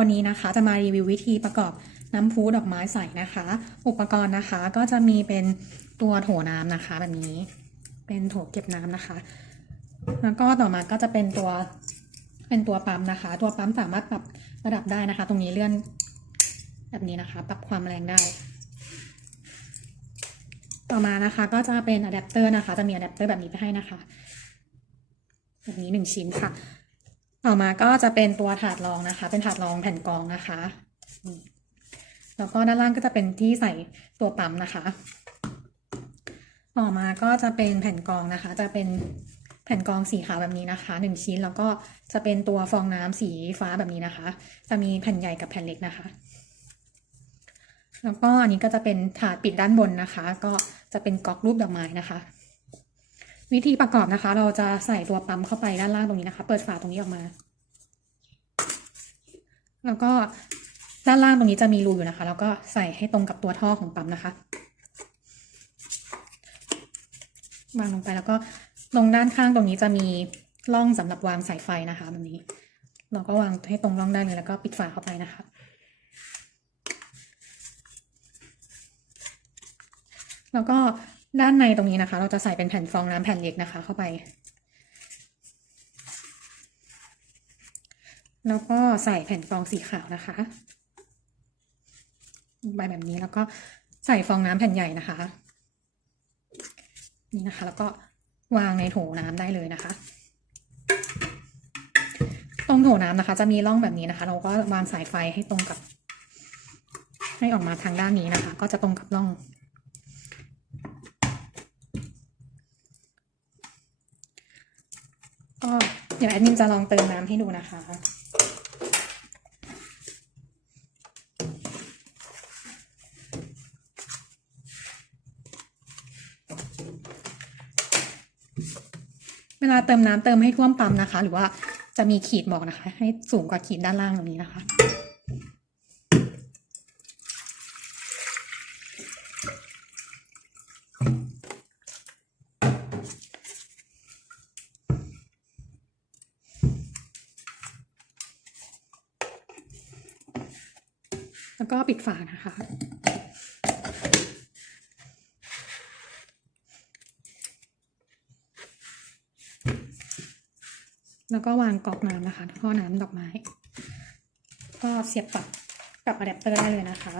วันนี้นะคะ จะมารีวิววิธีประกอบน้ำพุดอกไม้ใส่นะคะ อุปกรณ์นะคะก็จะมีเป็นตัวโถน้ำนะคะ แบบนี้ เป็นโถเก็บน้ำนะคะ แล้วก็ต่อมาก็จะเป็นตัวเป็นตัวปั๊มนะคะ ตัวปั๊มสามารถปรับระดับได้นะคะ ตรงนี้เลื่อนแบบนี้นะคะ ปรับความแรงได้ ต่อมานะคะก็จะเป็นอะแดปเตอร์นะคะ จะมีอะแดปเตอร์แบบนี้ไปให้นะคะ แบบนี้หนึ่งชิ้นค่ะ ต่อมาก็จะเป็นตัวถาดรองนะคะ เป็นถาดรองแผ่นกรองนะคะ แล้วก็ด้านล่างก็จะเป็นที่ใส่ตัวปั๊มนะคะ ต่อมาก็จะเป็นแผ่นกรองนะคะ จะเป็นแผ่นกรองสีขาวแบบนี้นะคะหนึ่งชิ้นแล้วก็จะเป็นตัวฟองน้ำสีฟ้าแบบนี้นะคะ จะมีแผ่นใหญ่กับแผ่นเล็กนะคะ แล้วก็อันนี้ก็จะเป็นถาดปิดด้านบนนะคะ ก็จะเป็นก๊อกรูปดอกไม้นะคะ วิธีประกอบนะคะ เราจะใส่ตัวปั๊มเข้าไปด้านล่างตรงนี้นะคะ เปิดฝาตรงนี้ออกมา แล้วก็ด้านล่างตรงนี้จะมีรูอยู่นะคะ แล้วก็ใส่ให้ตรงกับตัวท่อของปั๊มนะคะวางลงไปแล้วก็ตรงด้านข้างตรงนี้จะมีร่องสำหรับวางสายไฟนะคะแบบนี้ เราก็วางให้ตรงร่องได้เลยแล้วก็ปิดฝาเข้าไปนะคะ แล้วก็ ด้านในตรงนี้นะคะ เราจะใส่เป็นแผ่นฟองน้ำแผ่นเล็กนะคะ เข้าไป แล้วก็ใส่แผ่นฟองสีขาวนะคะใบแบบนี้แล้วก็ใส่ฟองน้ำแผ่นใหญ่นะคะ นี่นะคะ แล้วก็วางในโถน้ำได้เลยนะคะ ตรงโถน้ำนะคะ จะมีร่องแบบนี้นะคะ เราก็วางสายไฟให้ตรงกับ ให้ออกมาทางด้านนี้นะคะ ก็จะตรงกับร่อง ก็เดี๋ยวแอดมินจะลองเติมน้ำให้ดูนะคะ เวลาเติมน้ำเติมให้ท่วมปั๊มนะคะ หรือว่าจะมีขีดบอกนะคะ ให้สูงกว่าขีดด้านล่างตรงนี้นะคะ แล้วก็ปิดฝานะคะ แล้วก็วางกรอกน้ำนะคะท่อน้ำดอกไม้ ก็เสียบปลั๊กกับอะแดปเตอร์ได้เลยนะคะ